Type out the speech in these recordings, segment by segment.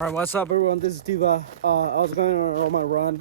Alright, what's up everyone? This is Diva. I was going on my run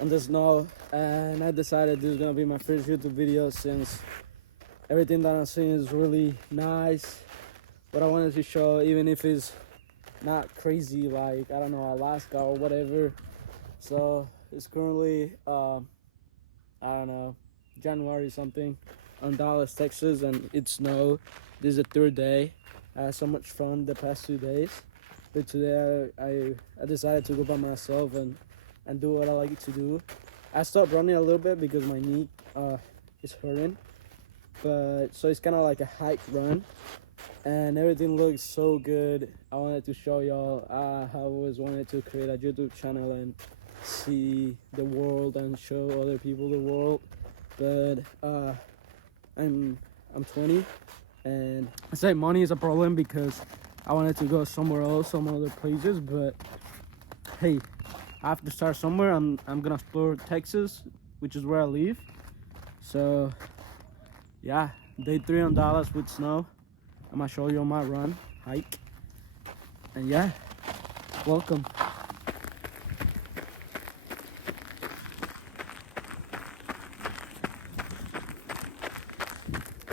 on the snow and I decided this is gonna be my first YouTube video since everything that I'm seeing is really nice. What I wanted to show, even if it's not crazy like, I don't know, Alaska or whatever. So it's currently I don't know, January something on Dallas, Texas, and it's snow. This is the third day. I had so much fun the past 2 days. But today I decided to go by myself and do what I like to do. I stopped running a little bit because my knee is hurting. But so it's kind of like a hike run. And everything looks so good. I wanted to show y'all. I always wanted to create a YouTube channel and see the world and show other people the world. But I'm 20 and I say money is a problem because I wanted to go somewhere else, some other places, but hey, I have to start somewhere. I'm gonna explore Texas, which is where I live. So yeah, day 3 on Dallas with snow. I'm gonna show you on my run, hike, and yeah, welcome.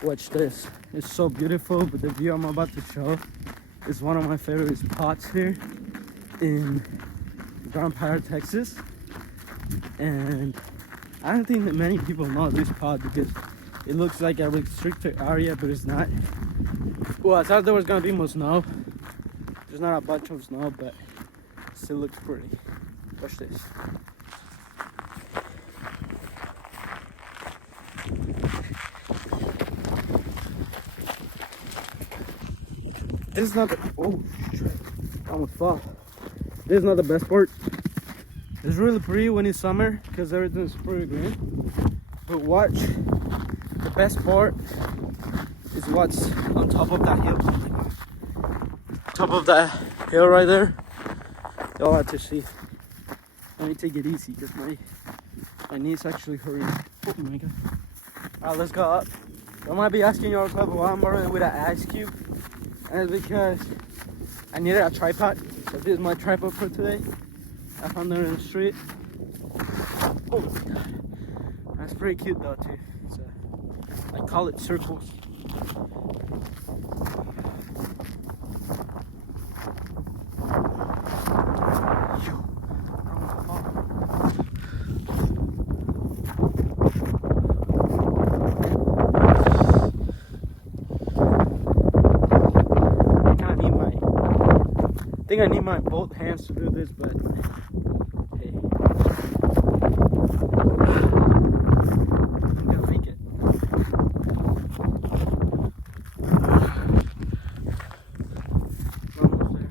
Watch this, it's so beautiful, but the view I'm about to show is one of my favorite spots here in Grand Prairie, Texas. And I don't think that many people know this spot because it looks like a restricted area, but it's not. Well, I thought there was gonna be more snow. There's not a bunch of snow, but it still looks pretty. Watch this. This is not the, oh, I almost fell. This is not the best part. It's really pretty when it's summer because everything's pretty green. But watch, the best part is what's on top of that hill. Top of that hill right there. Y'all have to see. Let me take it easy because my knee's actually hurting. Oh my god. Alright, let's go up. I might be asking yourself why I'm running with an ice cube. And it's because I needed a tripod. So this is my tripod for today. I found it in the street. Oh my god. That's pretty cute though too. So I call it circles. I think I need my both hands to do this, but hey, I'm gonna make it. Almost there.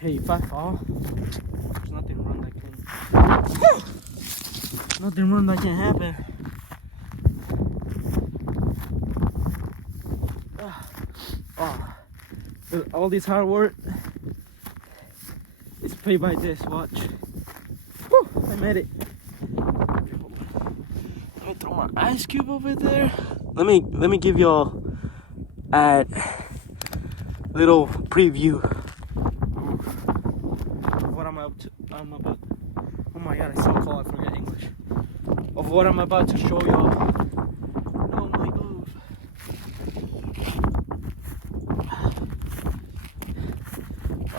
Hey, if I fall, there's nothing wrong that can happen. But all this hard work is paid by this. Watch. Whew, I made it. Let me throw my ice cube over there. Let me give y'all a little preview of what I'm about. Oh my god, it's so cold. I forget English. Of what I'm about to show y'all. Oh my god.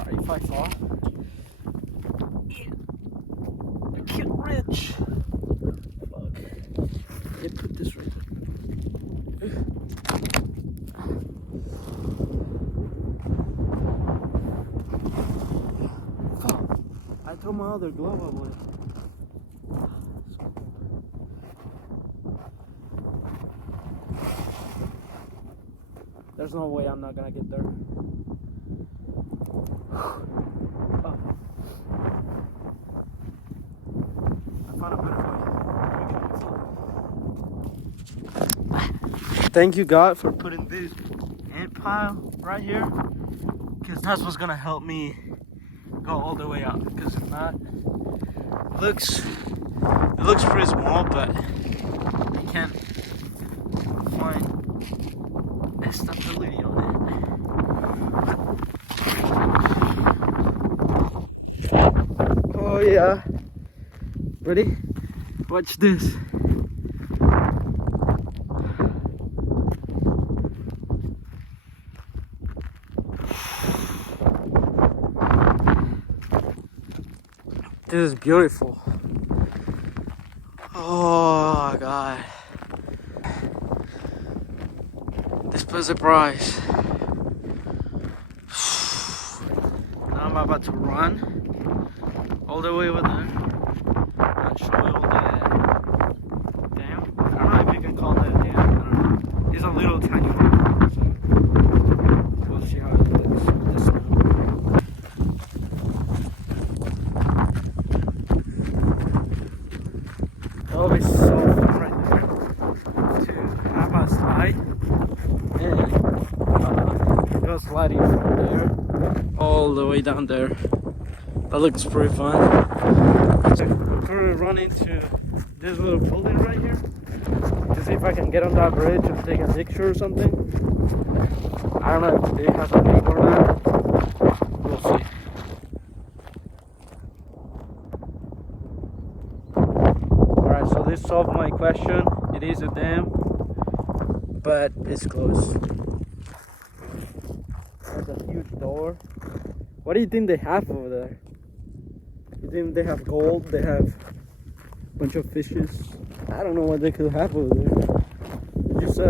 If I fall, I get rich. Fuck. I put this right there. Fuck. I threw my other glove away. There's no way I'm not gonna get there. Thank you God for putting this ant pile right here, because that's what's gonna help me go all the way out. Because if not, it looks pretty small, but I can't find Oh yeah. Ready? Watch this. This is beautiful. Oh God. This was a prize. Now I'm about to run all the way over there and show you all the dam. I don't know if you can call that a dam. I don't know. It's a little tiny one. So we'll see how it looks with the snow. Oh, it's so fun right there to have a slide and go sliding from there all the way down there. That looks pretty fun. So I'm currently running to this little building right here to see if I can get on that bridge and take a picture or something. I don't know if it has a name or not. We'll see. Alright, so this solved my question. It is a dam, but it's closed. There's a huge door. What do you think they have over there? You think they have gold? They have a bunch of fishes? I don't know what they could have over there. Just I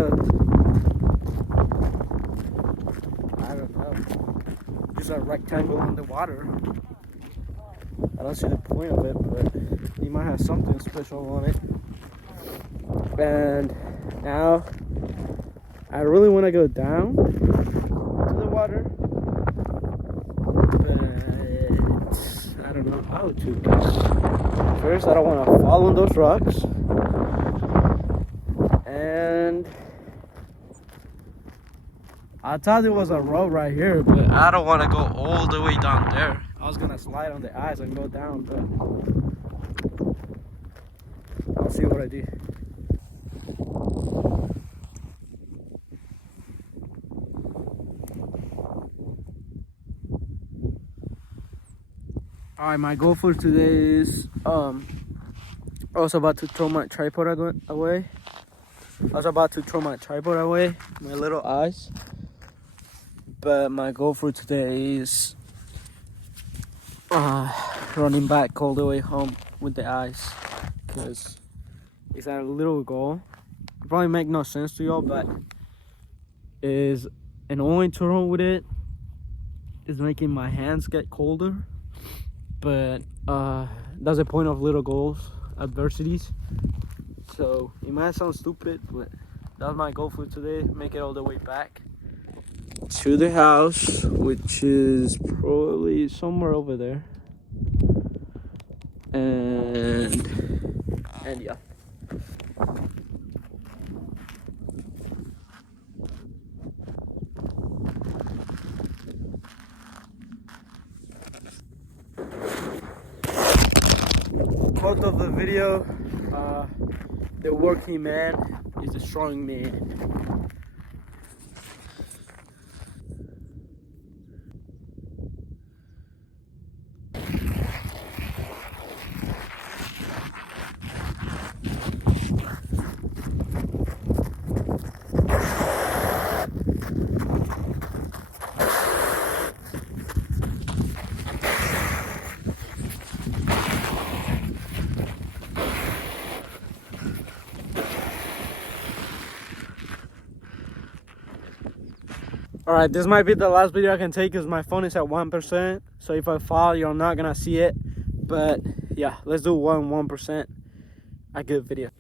don't know. Just a rectangle in the water. I don't see the point of it, but you might have something special on it. And now I really want to go down to the water, but I don't know how to. First, I don't want to fall on those rocks, and I thought there was a road right here, but I don't want to go all the way down there. I was gonna slide on the ice and go down, but I'll see what I do. Alright, my goal for today is I was about to throw my tripod away. My little eyes. But my goal for today is running back all the way home with the ice, because it's a little goal. It probably make no sense to y'all, but is an only to run with it is making my hands get colder. But that's the point of little goals, adversities. So it might sound stupid, but that's my goal for today. Make it all the way back to the house, which is probably somewhere over there. And yeah. Quote of the video, the working man is a strong man. Alright, this might be the last video I can take because my phone is at 1%. So if I fall, you're not gonna see it. But yeah, let's do 1%. A good video.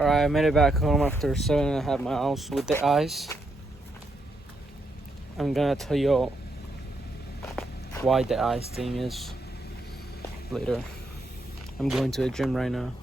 Alright, I made it back home after 7.5 miles with the ice. I'm gonna tell you why the ice thing is later. I'm going to the gym right now.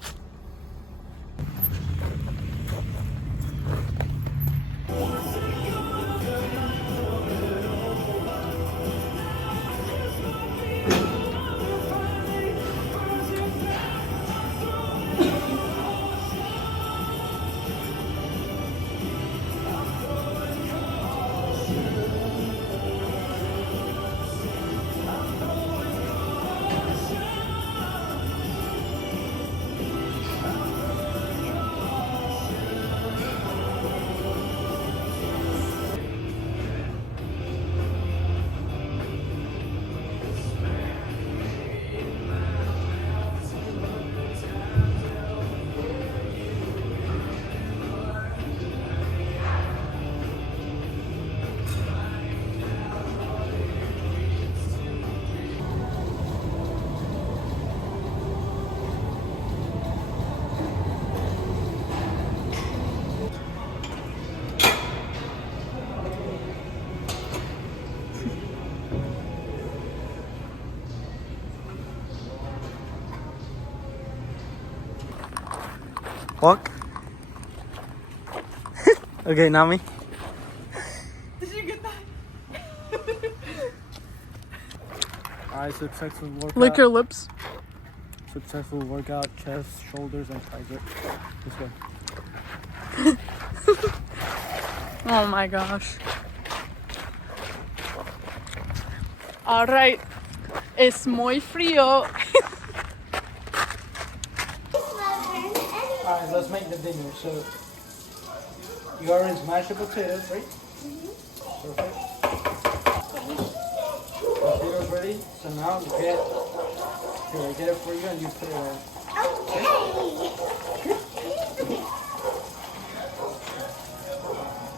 Walk. Okay, Nami. Did you get that? Alright, successful workout. Lick your lips. Successful workout, chest, shoulders, and tricep. Let's go. Oh my gosh. All right. Es muy frío. Alright, let's make the dinner. So, you already smashed the potatoes, right? Perfect. Potatoes ready. So now here, I get it for you and you put it on. Okay.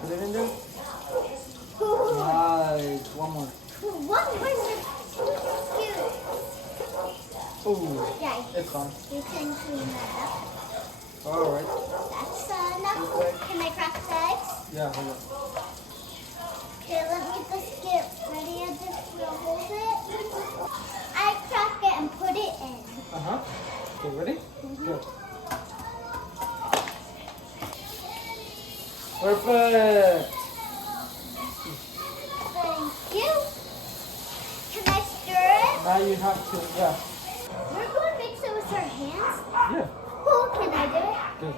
Put it in there. Nice. One more. One more. Ooh, Yeah, it's gone. you can clean that up. Alright. That's enough. Can I crack the eggs? Yeah, hold on. Okay, let me just get ready. I just will hold it. I crack it and put it in. Uh-huh. Okay, ready? Go. Perfect. Thank you. Can I stir it? Now you have to, yeah. We're going to mix it with our hands. Yeah. Oh, can I do it? Good.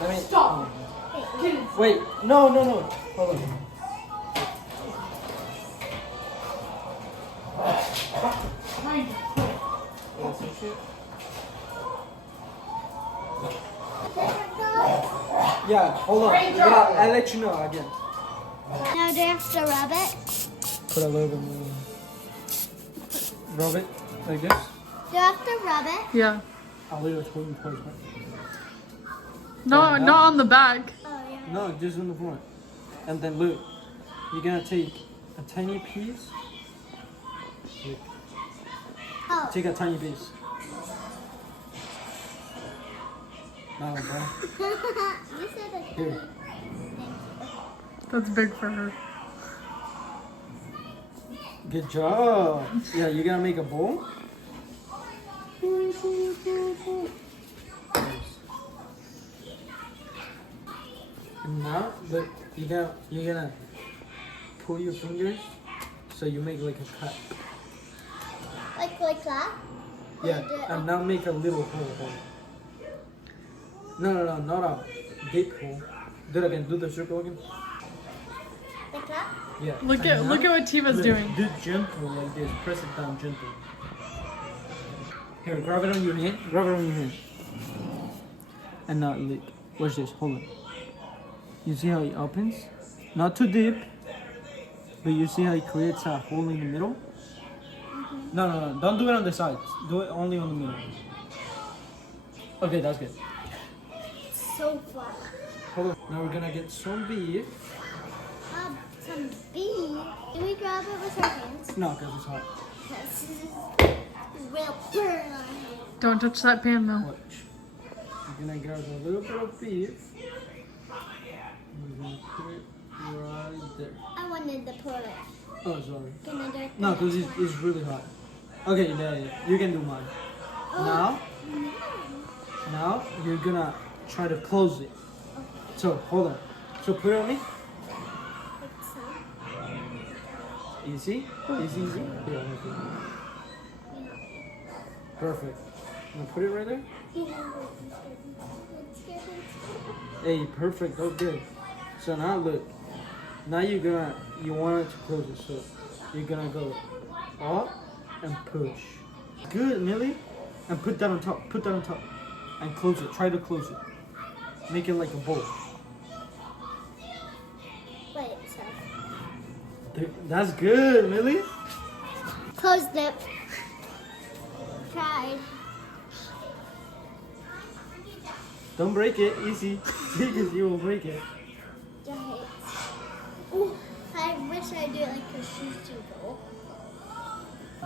Let me stop. Wait, no. Hold on. Yeah, hold on. Yeah, I'll let you know again. Now do I have to rub it? Put a little bit more. Rub it like this. Do I have to rub it? Yeah. I'll leave it for you first. No, not on the back. Oh, yeah. No, just on the front. And then look, you're gonna take a tiny piece. Look, Oh. take a tiny piece. Now, bro. You said it. Here. That's big for her. Good job. Yeah, you're gonna make a bowl. And now, look, you're gonna pull your fingers so you make like a cut. Like that? Yeah, Do it and now make a little hole. No, not a big hole. Do it again. Do the circle again. like that? Yeah. Look and at now, look at what Tiva's look, doing. Do gentle like this. Press it down gentle. Here, grab it on your hand. Grab it on your hand. And now look. Watch this. Hold on. You see how it opens? Not too deep. But you see how it creates a hole in the middle? No. Don't do it on the sides. Do it only on the middle. Okay, that's good. So far. Hold on. Now we're gonna get some beef. Some beef. Do we grab it with our hands? No, because it's hot. Yes. will burn our hand. Don't touch that pan though. Watch. You're gonna grab a little bit of beef. We're gonna put it right there. I wanted to pour it. Oh, sorry. Can I do it? No, because it's really hot. Okay, yeah. You can do mine. Oh. Now you're gonna try to close it. So hold on. So put it on me. Easy. Easy. Here, okay. Perfect. I'm gonna put it right there. Hey, perfect. Oh, good. So now look. Now you want it to close it. So you're gonna go up and push. Good, Millie. And put that on top. Put that on top. And close it. Try to close it. Make it like a bowl. Wait, sorry. That's good, Millie. Closed it. Tried. Don't break it. Easy. Because you will break it. Right. Ooh, I wish I did like a sushi roll.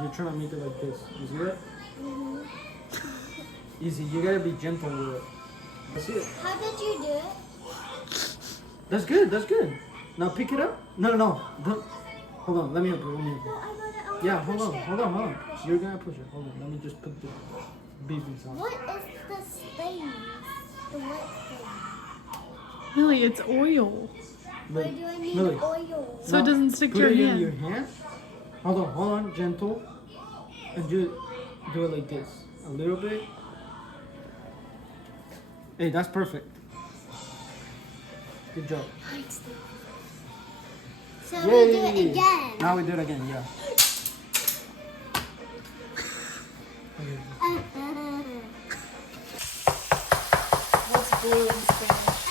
You're trying to make it like this. You see that? Mm-hmm. Easy. You gotta be gentle with it. That's it. How did you do it? That's good. That's good. Now pick it up. No. Don't. Hold on. Let me help you. No, I want it. Yeah. Hold on. You're gonna push it. Hold on. Let me just put the beef inside. What is this thing? The white thing. Millie, it's oil. Why do I need Millie. oil? So it doesn't stick to put your it in hand. your hand. Hold on. Gentle. And do it like this. A little bit. Hey, that's perfect. Good job. So we do it again. Now we do it again, yeah. What's blue in Spanish?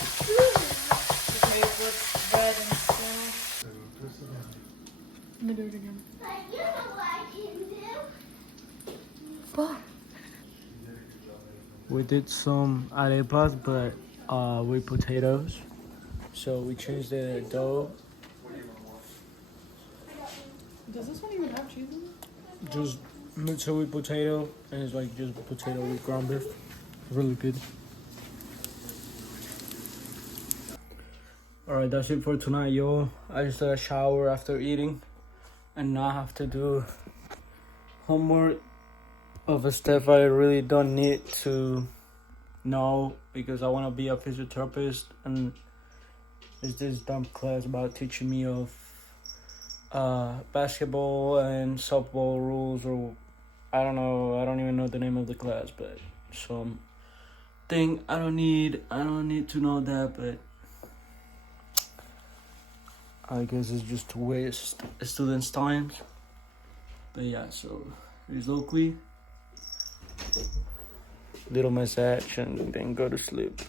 Okay, what's red in Spanish? Let me do it again. You know what I can do? What? We did some arepas, but with potatoes. So we changed the dough. Does this one even have cheese in it? Just mix it with potato, and it's like just potato with ground beef. Really good. Alright, that's it for tonight, yo. I just took a shower after eating, and now I have to do homework of a stuff I really don't need to know because I want to be a physiotherapist, and it's this dumb class about teaching me of basketball and softball rules, or I don't know, I don't even know the name of the class, but some thing I don't need to know that, but I guess it's just to waste a student's time. But yeah, so it's locally little massage and then go to sleep.